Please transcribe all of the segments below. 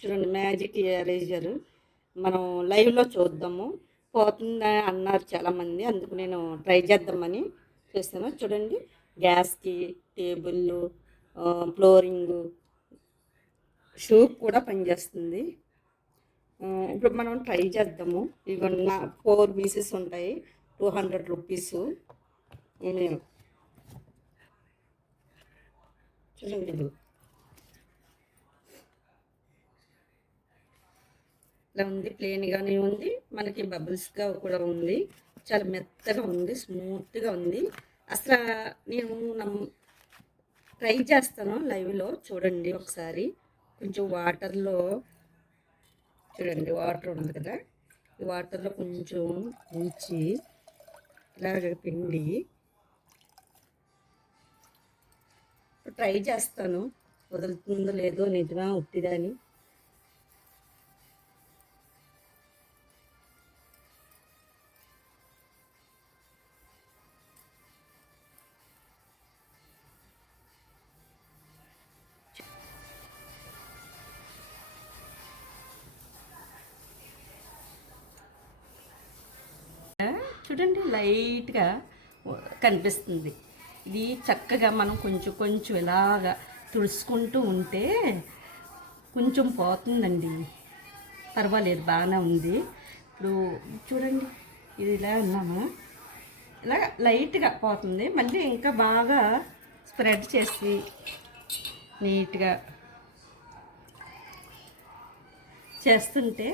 చూడండి magic eraser మనం లైవ్లో చూద్దాము. పోతుందని అన్నారు చాలామంది, అందుకు నేను ట్రై చేద్దామని చేస్తాను. చూడండి గ్యాస్కి, టేబుల్లు, ఫ్లోరింగు, షూ కూడా పనిచేస్తుంది. ఇప్పుడు మనం ట్రై చేద్దాము. ఇవి 4 పీసెస్ ఉంటాయి, 200 రూపీస్. చూడండి ఇది ఇలా ఉంది, ప్లెయిన్గానే ఉంది, మనకి బబుల్స్గా కూడా ఉంది, చాలా మెత్తగా ఉంది, స్మూత్గా ఉంది. అసలు నేను ట్రై చేస్తాను లైవ్లో. చూడండి ఒకసారి కొంచెం వాటర్లో, చూడండి వాటర్ ఉంది కదా, ఈ వాటర్లో కొంచెం ఉంచి ఇలాగ పిండి ట్రై చేస్తాను, వదులుతుందో లేదో, నిజమా ఉట్టిదా అని. చూడండి లైట్గా కనిపిస్తుంది. ఇది చక్కగా మనం కొంచెం కొంచెం ఇలాగా తుడుచుకుంటూ ఉంటే కొంచెం పోతుందండి, పర్వాలేదు, బాగానే ఉంది. ఇప్పుడు చూడండి ఇది ఇలా ఉన్నాము, ఇలా లైట్గా పోతుంది. మళ్ళీ ఇంకా బాగా స్ప్రెడ్ చేసి నీట్గా చేస్తుంటే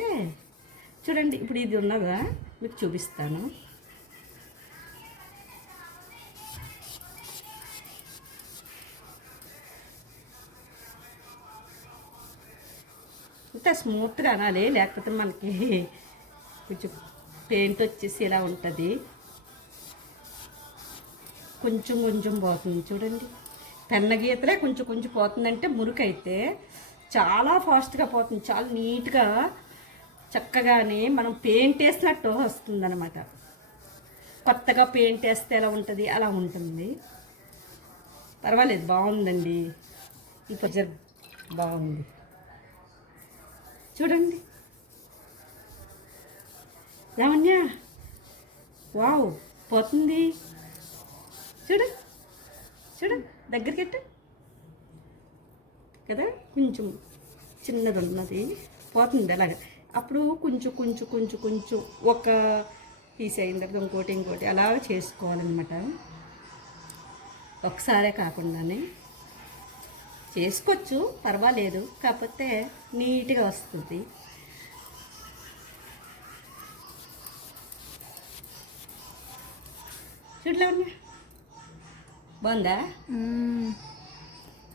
చూడండి, ఇప్పుడు ఇది ఉన్నదా మీకు చూపిస్తాను. ఇంత స్మూత్గా అనాలి, లేకపోతే మనకి కొంచెం పెయింట్ వచ్చేసి ఇలా ఉంటుంది. కొంచెం కొంచెం పోతుంది చూడండి, పెన్న గీతలే కొంచెం కొంచెం పోతుందంటే మురికైతే చాలా ఫాస్ట్గా పోతుంది, చాలా నీట్గా చక్కగానే మనం పెయింట్ వేసినట్టు వస్తుందన్నమాట. కొత్తగా పెయింట్ వేస్తే ఎలా ఉంటుంది అలా ఉంటుంది. పర్వాలేదు, బాగుందండి, ఈ పిక్చర్ బాగుంది. చూడండి లావణ్య, వావ్, పోతుంది చూడు, చూడు దగ్గరికి ఎట్టు కదా, కొంచెం చిన్నది ఉన్నది, పోతుంది అలాగా. అప్పుడు కొంచెం కొంచెం కొంచెం కొంచెం ఒక పీస్ అయిన తర్వాత ఇంకోటి ఇంకోటి అలా చేసుకోవాలన్నమాట. ఒకసారే కాకుండానే చేసుకోవచ్చు, పర్వాలేదు, కాకపోతే నీట్గా వస్తుంది. చూడలేవన్నా, బాగుందా?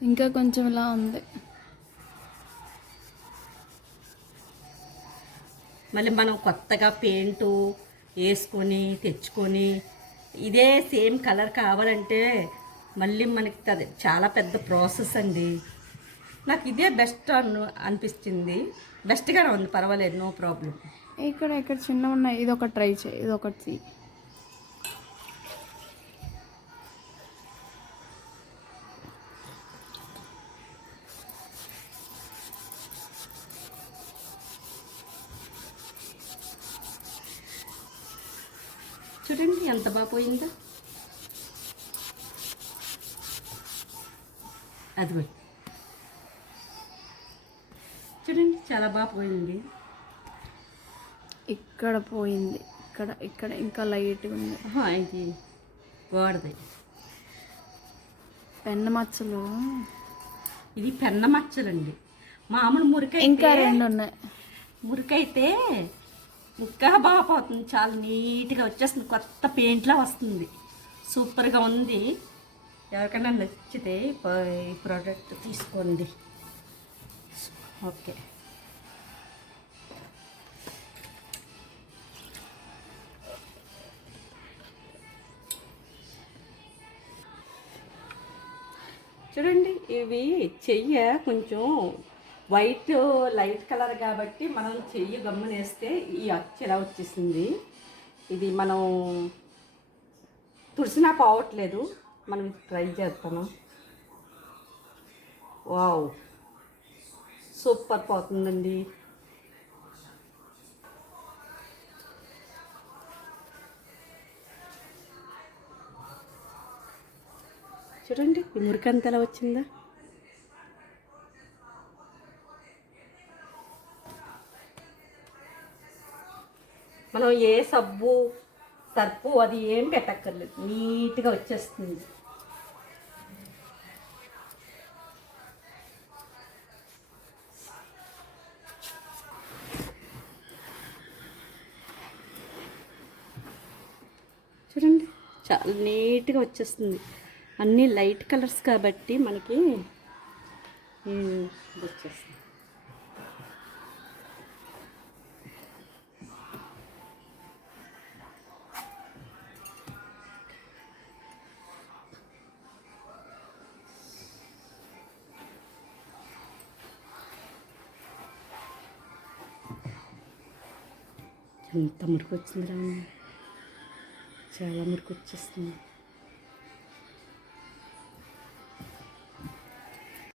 ఇంకా కొంచెం ఇలా ఉంది. మళ్ళీ మనం కొత్తగా పెయింటు వేసుకొని తెచ్చుకొని ఇదే సేమ్ కలర్ కావాలంటే మళ్ళీ మనకి చాలా పెద్ద ప్రాసెస్ అండి. నాకు ఇదే బెస్ట్ అనిపిస్తుంది, బెస్ట్గానే ఉంది, పర్వాలేదు, నో ప్రాబ్లం. ఇక్కడ ఇక్కడ చిన్న ఉన్నాయి, ఇది ఒకటి ట్రై చేయి, ఇది ఒకటి. చూడండి ఎంత బాగా పోయిందో, అది చూడండి చాలా బాగా పోయింది. ఇక్కడ పోయింది, ఇక్కడ ఇక్కడ ఇంకా లైట్గా ఉంది. ఇది గోడది పెన్న మచ్చలు, ఇది పెన్న మచ్చలండి. మామూలు మురికైతే ఇంకా 2 ఉన్నాయి. మురికైతే ఇంకా బాగా పోతుంది, చాలా నీట్గా వచ్చేస్తుంది, కొత్త పెయింట్లా వస్తుంది, సూపర్గా ఉంది. ఎవరికైనా నచ్చితే ఈ ప్రోడక్ట్ తీసుకోండి. ఓకే, చూడండి ఇవి చెయ్య కొంచెం వైట్ లైట్ కలర్ కాబట్టి మనం చెయ్యి గమ్మునేస్తే ఈ అచ్చు ఎలా వచ్చేసింది. ఇది మనం తుడిసినా పోవట్లేదు, మనం ట్రై చేస్తాను. వావ్, సూపర్ పోతుందండి. చూడండి ఈ మురికంత ఎలా వచ్చిందా. మనం ఏ సబ్బు సర్పు అది ఏం పెట్టక్కర్లేదు, నీట్గా వచ్చేస్తుంది. చూడండి చాలా నీట్గా వచ్చేస్తుంది. అన్నీ లైట్ కలర్స్ కాబట్టి మనకి వచ్చేస్తుంది. ఎంత మురికి వచ్చిందిరా, చాలా మురికి వచ్చేస్తుంది.